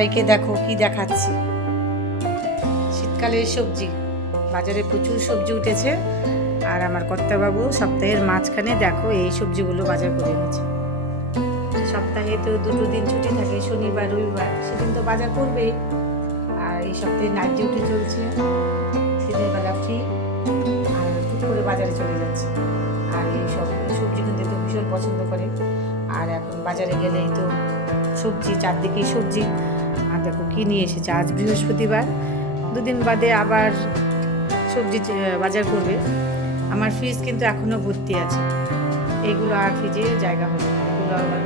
সবাইকে দেখো কি দেখাচ্ছি। শীতকালের সবজি, বাজারে প্রচুর সবজি উঠেছে। আর আমার কর্তাবাবু সপ্তাহের মাঝখানে দেখো এই সবজিগুলো বাজার করে এনেছে। সপ্তাহে তো দুটো দিন ছুটি থাকে, শনিবার, রবিবার, সেদিন তো বাজার করবেই। আর এই সপ্তাহে নাইট ডিউটি চলছে দিনের বেলা ফ্রি আর টুক করে বাজারে চলে যাচ্ছে। আর এই সব সবজি কিনতে তো ভীষণ পছন্দ করে। আর এখন বাজারে গেলেই তো সবজি, চারদিকেই সবজি। দেখো কি নিয়ে এসেছে? আজ বৃহস্পতিবার। দুদিন বাদে আবার সবজি বাজার করবে। আমার ফ্রিজ কিন্তু এখনও ভর্তি আছে। এগুলো আর ফ্রিজে জায়গা হবে এগুলো আবার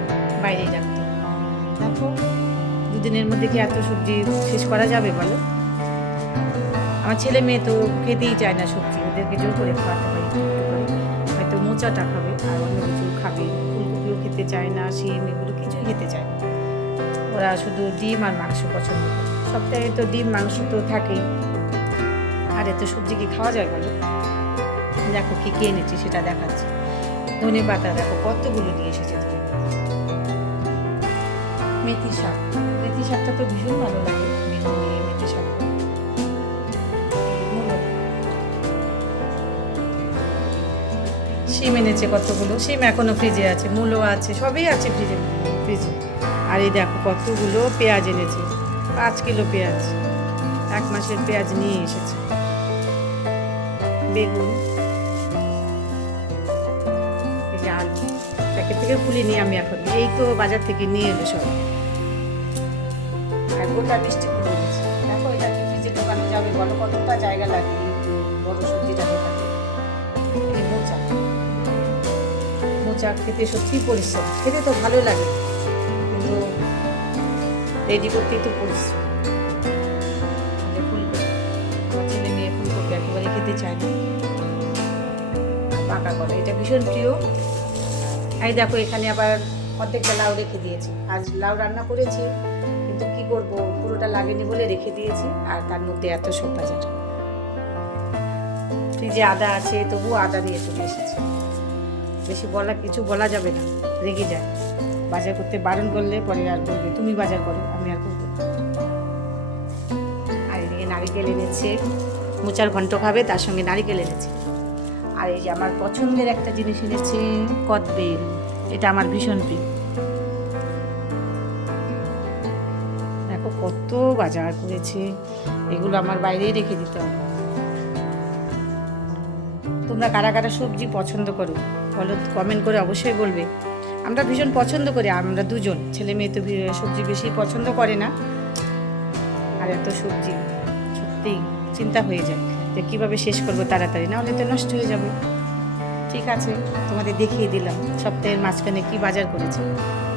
রাখতে হবে। দেখো, দুদিনের মধ্যে কি এত সবজি শেষ করা যাবে বলো? আমার ছেলে মেয়ে তো খেতেই চায় না সবজি। ওদেরকে জোর করে খাওয়াতে করে হয়তো মোচাটা খাবে, আর অন্য কিছু খাবে। ফুলকপিও খেতে চায় না, শিম, এগুলো কিছুই খেতে চায় না। ওরা শুধু ডিম আর মাংস পছন্দ করে। সপ্তাহে তো ডিম, মাংস তো থাকেই। আর এত সবজি কি খাওয়া যায় বলো? দেখো কি কে এনেছি সেটা দেখাচ্ছি। ধনে পাতা দেখো, কতগুলো নিয়ে এসেছে ধনে মেথি শাক। মেথি শাকটা তো ভীষণ ভালো লাগে। বেগুন মেথি শাক। শিম এনেছে কতগুলো? শিম এখনও ফ্রিজে আছে। মূলো আছে, সবই আছে ফ্রিজে ফ্রিজে আর এই দেখো কতগুলো পেঁয়াজ এনেছে। পাঁচ কিলো পেঁয়াজ। এক মাসের পেঁয়াজ নিয়ে এসেছে। বেগুন। এই যে আলু। প্যাকেট থেকে খুলিনি আমি এখন। এই তো বাজার থেকে নিয়ে এলো সব। আর গোটা মিষ্টি কুমড়ো এনেছে। দেখো এটা কি ফ্রিজের দোকানে যাবে বলো? কতটা জায়গা লাগে? বড় সবজিটা ঢোকাতে। মোচা। মোচা খেতে সত্যিই পরিশ্রম। খেতে তো ভালো লাগে। কিন্তু রেডি করতেই তো পরিশ্রম ছেলে মেয়ে ফুলকপি একেবারে খেতে চায় পাকা করে। এটা ভীষণ প্রিয়। এই দেখো, এখানে আবার অর্ধেকটা লাউ রেখে দিয়েছি। আজ লাউ রান্না করেছি, কিন্তু কি করব? পুরোটা লাগেনি বলে রেখে দিয়েছি, আর তার মধ্যে এত সব বাজার। ফ্রিজে আদা আছে, তবুও আদা নিয়ে চলে এসেছে। বেশি বলা, কিছু বলা যাবে না। রেগে যায়। বাজার করতে বারণ করলে পরে আর বলবে, তুমি বাজার করো, আমি আর করব আর এদিকে নারিকেল এনেছে, মোচার ঘন্ট খাবে, তার সঙ্গে নারিকেল এনেছে। আর এই যে আমার পছন্দের একটা জিনিস এনেছে, কদবেল, এটা আমার ভীষণ প্রিয়। দেখো কত বাজার করেছে, এগুলো আমার বাইরেই রেখে দিতে হবে। তোমরা কারা কারা সবজি পছন্দ করো, বলো কমেন্ট করে অবশ্যই বলবে। আমরা ভীষণ পছন্দ করি, আমরা দুজন। ছেলে মেয়ে তো সবজি বেশি পছন্দ করে না। আর এত সবজি, সত্যিই চিন্তা হয়ে যায় যে কীভাবে শেষ করব তাড়াতাড়ি না হলে তো নষ্ট হয়ে যাবে। ঠিক আছে, তোমাদের দেখিয়ে দিলাম সপ্তাহের মাঝখানে কি বাজার করেছে।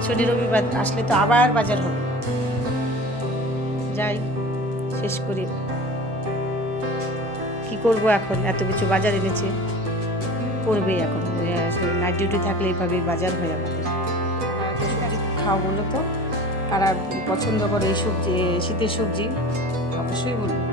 শনি রবিবার আসলে তো আবার বাজার হবে। যাই, শেষ করি। কি করব এখন? এত কিছু বাজার এনেছে করবেই এখন। নাইট ডিউটি থাকলে এইভাবেই বাজার হয় আমাদের। খাওয়া বলো তো? কারা পছন্দ করে এই সবজি, শীতের সবজি? অবশ্যই বলব।